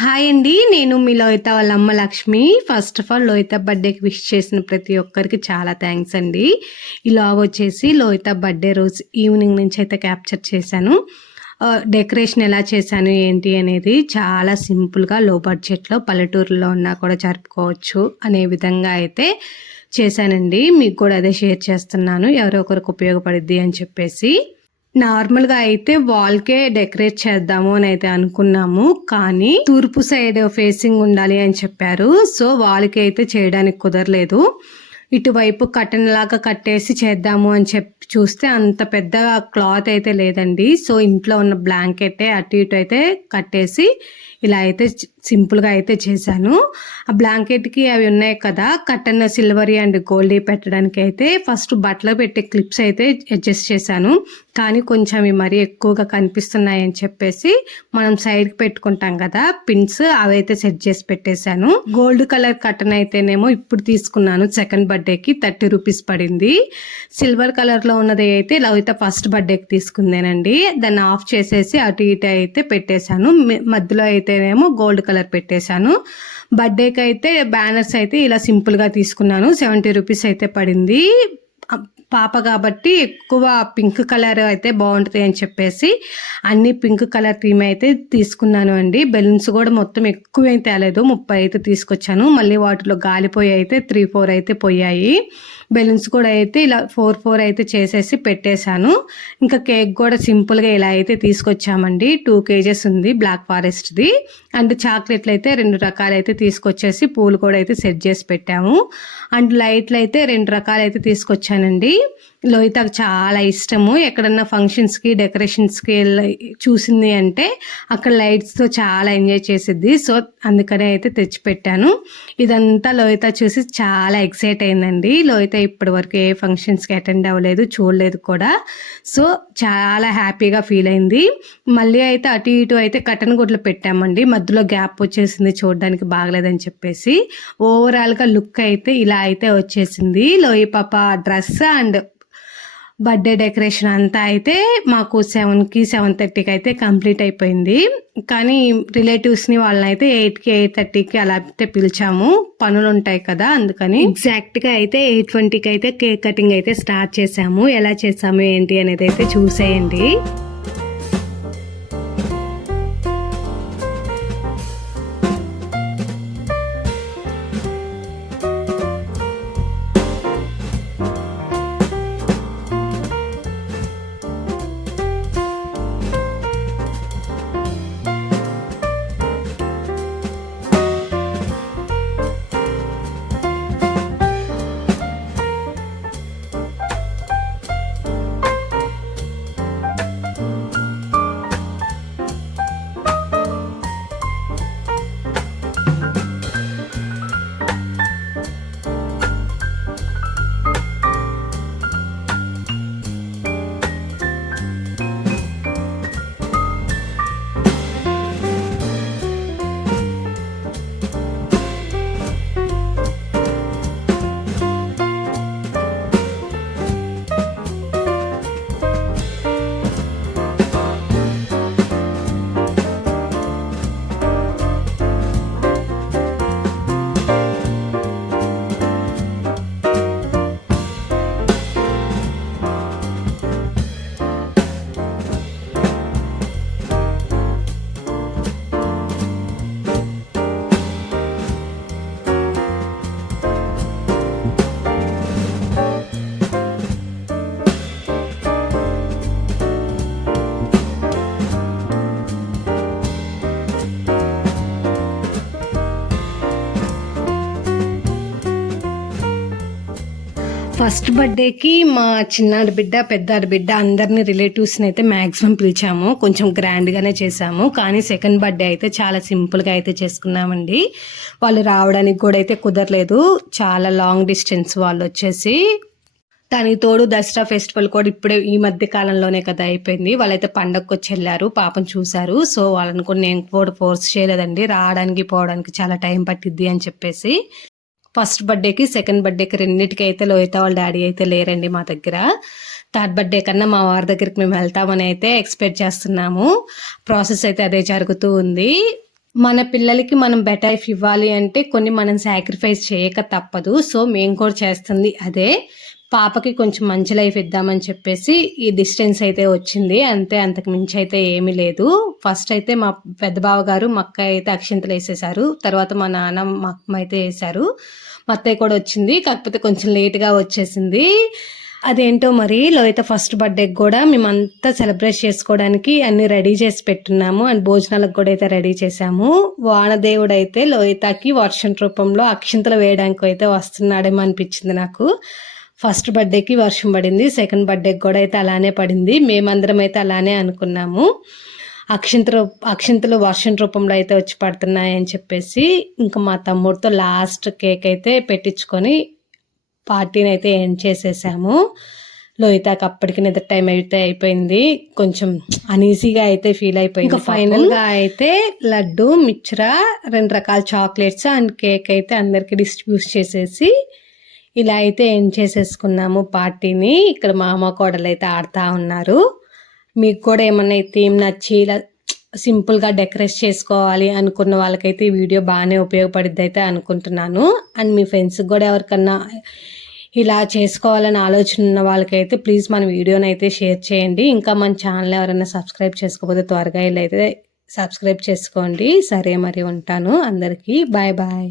Hi అండి. నేను మీ లోహిత వాళ్ళ అమ్మ Lakshmi. First of all Lohitha బర్త్డేకి విష్ చేసిన ప్రతి ఒక్కరికి చాలా థ్యాంక్స్ అండి. ఈ లాగ్ వచ్చేసి లోహిత బర్త్డే రోజు ఈవినింగ్ నుంచి అయితే క్యాప్చర్ చేశాను. డెకరేషన్ ఎలా చేశాను ఏంటి అనేది చాలా సింపుల్గా లో బడ్జెట్లో పల్లెటూరులో ఉన్నా కూడా జరుపుకోవచ్చు అనే విధంగా అయితే చేశానండి. మీకు కూడా అదే షేర్ చేస్తున్నాను, ఎవరో ఒకరికి ఉపయోగపడుద్ది అని చెప్పేసి. నార్మల్గా అయితే వాల్కే డెకరేట్ చేద్దాము అని అయితే అనుకున్నాము, కానీ తూర్పు సైడ్ ఫేసింగ్ ఉండాలి అని చెప్పారు. సో వాల్కి అయితే చేయడానికి కుదరలేదు. ఇటువైపు కటన్ లాగా కట్టేసి చేద్దాము అని చెప్పి చూస్తే అంత పెద్ద క్లాత్ అయితే లేదండి. సో ఇంట్లో ఉన్న బ్లాంకెటే అటు ఇటు అయితే కట్టేసి ఇలా అయితే సింపుల్గా అయితే చేశాను. ఆ బ్లాంకెట్కి అవి ఉన్నాయి కదా కటన్ సిల్వరీ అండ్ గోల్డీ పెట్టడానికి అయితే ఫస్ట్ బట్టలు పెట్టే క్లిప్స్ అయితే అడ్జస్ట్ చేశాను, కానీ కొంచెం ఇవి మరీ ఎక్కువగా కనిపిస్తున్నాయి అని చెప్పేసి మనం సైడ్కి పెట్టుకుంటాం కదా పిన్స్, అవి అయితే సెట్ చేసి పెట్టేశాను. గోల్డ్ కలర్ కటన్ అయితేనేమో ఇప్పుడు తీసుకున్నాను, సెకండ్ బర్త్డేకి 30 రూపీస్ పడింది. సిల్వర్ కలర్లో ఉన్నది అయితే లవిత ఫస్ట్ బర్త్డేకి తీసుకుందేనండి. దాన్ని ఆఫ్ చేసేసి అటు ఇటు అయితే పెట్టేశాను. మధ్యలో అయితేనేమో గోల్డ్ కలర్ పెట్టేశాను. బర్త్డేకి అయితే బ్యానర్స్ అయితే ఇలా సింపుల్గా తీసుకున్నాను, 70 రూపీస్ అయితే పడింది. పాప కాబట్టి ఎక్కువ పింక్ కలర్ అయితే బాగుంటుంది అని చెప్పేసి అన్ని పింక్ కలర్ థీమ్ అయితే తీసుకున్నాను అండి. బెలూన్స్ కూడా మొత్తం ఎక్కువ ఏం తేలేదు, 30 అయితే తీసుకొచ్చాను. మళ్ళీ వాటిలో గాలిపోయి అయితే 3-4 అయితే పోయాయి. బెలూన్స్ కూడా అయితే ఇలా 4 అయితే చేసేసి పెట్టేశాను. ఇంకా కేక్ కూడా సింపుల్గా ఇలా అయితే తీసుకొచ్చామండి. 2 kgs ఉంది బ్లాక్ ఫారెస్ట్ది. అండ్ చాక్లెట్లు అయితే 2 రకాలు అయితే తీసుకొచ్చేసి పూలు కూడా అయితే సెట్ చేసి పెట్టాము. అండ్ లైట్లు అయితే 2 రకాలు అయితే తీసుకొచ్చానండి. లోహితకు చాలా ఇష్టము, ఎక్కడన్నా ఫంక్షన్స్కి డెకరేషన్స్కి చూసింది అంటే అక్కడ లైట్స్తో చాలా ఎంజాయ్ చేసిద్ది. సో అందుకనే అయితే తెచ్చిపెట్టాను. ఇదంతా లోహిత చూసి చాలా ఎక్సైట్ అయిందండి. లోహిత ఇప్పటి వరకు ఏ ఫంక్షన్స్కి అటెండ్ అవ్వలేదు, చూడలేదు కూడా. సో చాలా హ్యాపీగా ఫీల్ అయింది. మళ్ళీ అయితే అటు ఇటు అయితే కటన్ గుడ్లు పెట్టామండి, మధ్యలో గ్యాప్ వచ్చేసింది, చూడడానికి బాగలేదని చెప్పేసి. ఓవరాల్గా లుక్ అయితే ఇలా అయితే వచ్చేసింది. లోహి పాప డ్రెస్ అండ్ బర్త్డే డెకరేషన్ అంతా అయితే మాకు 7కి 7:30కి అయితే కంప్లీట్ అయిపోయింది. కానీ రిలేటివ్స్ని వాళ్ళని అయితే 8కి 8:30కి అలా అయితే పిలిచాము, పనులు ఉంటాయి కదా అందుకని. ఎగ్జాక్ట్గా అయితే 8:20కి అయితే కేక్ కటింగ్ అయితే స్టార్ట్ చేసాము. ఎలా చేసాము ఏంటి అనేది అయితే చూసేయండి. ఫస్ట్ బర్త్డేకి మా చిన్నాడు బిడ్డ పెద్దాడు బిడ్డ అందరినీ రిలేటివ్స్ని అయితే మ్యాక్సిమం పిలిచాము, కొంచెం గ్రాండ్గానే చేసాము. కానీ సెకండ్ బర్త్డే అయితే చాలా సింపుల్గా అయితే చేసుకున్నామండి. వాళ్ళు రావడానికి కూడా అయితే కుదరలేదు, చాలా లాంగ్ డిస్టెన్స్ వాళ్ళు వచ్చేసి. దానికి తోడు దసరా ఫెస్టివల్ కూడా ఇప్పుడే ఈ మధ్య కాలంలోనే కదా అయిపోయింది. వాళ్ళైతే పండగకు వచ్చి వెళ్ళారు, పాపను చూశారు. సో వాళ్ళని కూడా నేను కూడా ఫోర్స్ చేయలేదండి, రావడానికి పోవడానికి చాలా టైం పట్టిద్ది అని చెప్పేసి. ఫస్ట్ బర్త్డేకి సెకండ్ బర్త్డేకి రెండింటికి అయితే లోహిత వాళ్ళ డాడీ అయితే లేరండి మా దగ్గర. థర్డ్ బర్త్డే కన్నా మా వారి దగ్గరికి మేము వెళ్తామని అయితే ఎక్స్పెక్ట్ చేస్తున్నాము. ప్రాసెస్ అయితే అదే జరుగుతూ ఉంది. మన పిల్లలకి మనం బెటర్ లైఫ్ ఇవ్వాలి అంటే కొన్ని మనం సాక్రిఫైస్ చేయక తప్పదు. సో మేము కూడా చేస్తుంది అదే. పాపకి కొంచెం మంచి లైఫ్ ఇద్దామని చెప్పేసి ఈ డిస్టెన్స్ అయితే వచ్చింది అంతే, అంతకు మించి అయితే ఏమీ లేదు. ఫస్ట్ అయితే మా పెద్ద బావ గారు మా అక్క అయితే అక్షింతలు వేసేసారు, తర్వాత మా నాన్న మా అమ్మ అయితే వేసారు, మా అత్తయ్య కూడా వచ్చింది, కాకపోతే కొంచెం లేట్గా వచ్చేసింది. అదేంటో మరి లోహిత ఫస్ట్ బర్త్డేకి కూడా మేమంతా సెలబ్రేట్ చేసుకోవడానికి అన్ని రెడీ చేసి పెట్టున్నాము అండ్ భోజనాలకు కూడా అయితే రెడీ చేసాము. వానదేవుడు అయితే లోహితకి వర్షం రూపంలో అక్షింతలు వేయడానికి అయితే వస్తున్నాడేమో అనిపించింది నాకు. ఫస్ట్ బర్త్డేకి వర్షం పడింది, సెకండ్ బర్త్డేకి కూడా అయితే అలానే పడింది. మేమందరం అయితే అలానే అనుకున్నాము. అక్షింతలు వర్షం రూపంలో అయితే వచ్చి పడుతున్నాయని చెప్పేసి ఇంకా మా తమ్ముడితో లాస్ట్ కేక్ అయితే పెట్టించుకొని పార్టీని అయితే ఎండ్ చేసేసాము. లోహితకి అప్పటికి నిద్ర టైం అయితే అయిపోయింది, కొంచెం అనీజీగా అయితే ఫీల్ అయిపోయింది. ఇంకా ఫైనల్గా అయితే లడ్డు, మిక్చరా, 2 రకాల చాక్లెట్స్ అండ్ కేక్ అయితే అందరికి డిస్ట్రిబ్యూట్ చేసేసి ఇలా అయితే ఎండ్ చేసేసుకున్నాము పార్టీని. ఇక్కడ మా అమ్మ కోడలు అయితే ఆడుతూ ఉన్నారు. మీకు కూడా ఏమన్నా థీమ్ నచ్చి ఇలా సింపుల్గా డెకరేట్ చేసుకోవాలి అనుకున్న వాళ్ళకైతే ఈ వీడియో బాగానే ఉపయోగపడిద్ది అయితే అనుకుంటున్నాను. అండ్ మీ ఫ్రెండ్స్కి కూడా ఎవరికన్నా ఇలా చేసుకోవాలని ఆలోచన ఉన్న వాళ్ళకైతే ప్లీజ్ మన వీడియోని అయితే షేర్ చేయండి. ఇంకా మన ఛానల్ ఎవరైనా సబ్స్క్రైబ్ చేసుకోకపోతే త్వరగా ఇలా అయితే సబ్స్క్రైబ్ చేసుకోండి. సరే మరి ఉంటాను. అందరికీ బాయ్ బాయ్.